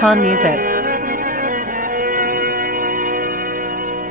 Khan Music.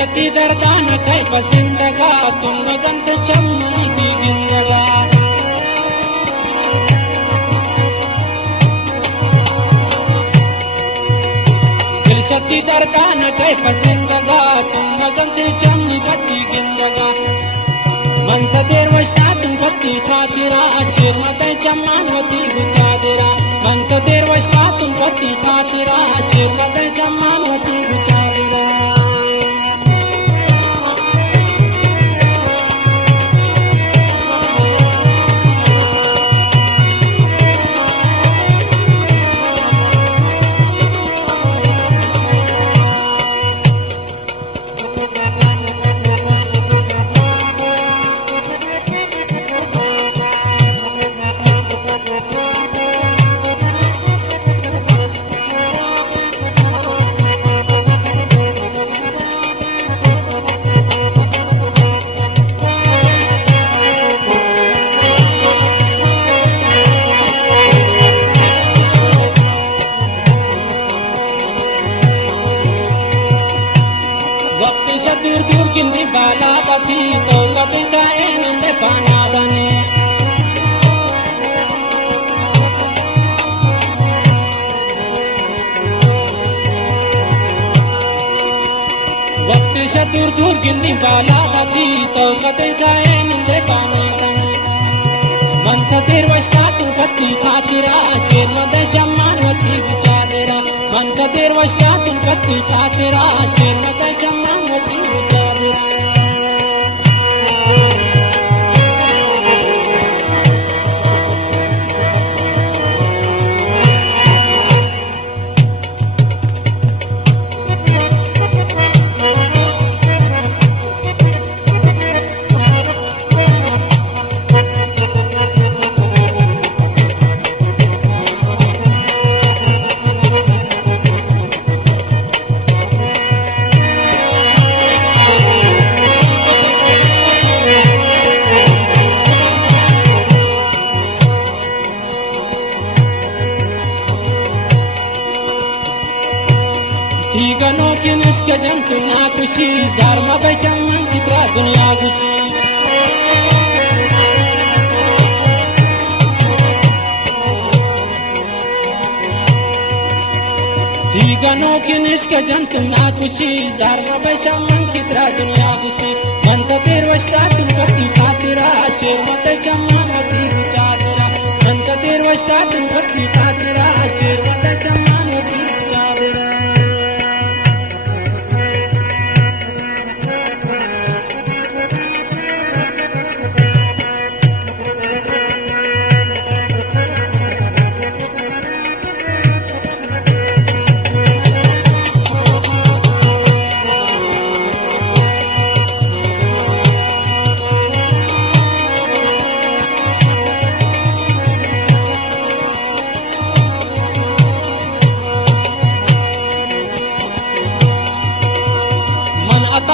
शक्ति दर्दान कई पसंदगा तुम गंत चमनी की गिंदगा दिल शक्ति दर्दान कई पसंदगा तुम गंत चमनी की गिंदगा मंत देर वस्ता तुम पति खातिरा शेर मत चमानवती गुचादेरा मंत देर वस्ता तुम पति खातिरा शेर मत चमानवती गुचादेरा दूर दूर किंदी बाला दसी तो कदे काए नंदे पाना दने वक्त से दूर दूर किंदी बाला दसी तो कदे काए नंदे पाना दने मंथ तेर वस्ता तू पति खातिरा शेर मदे जमानवती गुचादेरा मंथ तेर वस्ता तू पति खातिरा शेर मदे जमानवती गनों की निष्क जंतु ना खुशी जार मबशम कितरा दुनिया खुशी गनों की निष्क जंतु ना खुशी जार मबशम कितरा दुनिया खुशी मंत तेर वस्ता तुम पति खातिरा शेर मत जमानवती गुचादेरा मंत तेर वस्ता तुम पति खातिरा शेर मत जमानवती गुचादेरा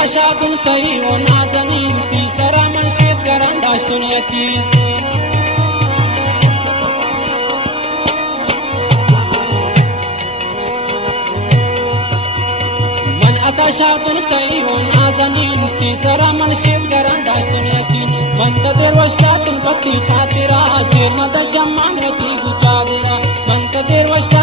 आकाशातून तरी हो नाजनीन ती सरा मन शेतकऱ्यांदासून येतील मन आकाशातून तरी हो नाजनीन ती सरा मन शेतकऱ्यांदासून येतील मंत देवष्टातून पती खातिरा चेरमदाच्या मानवती गुचादेरा मंत देवष्ट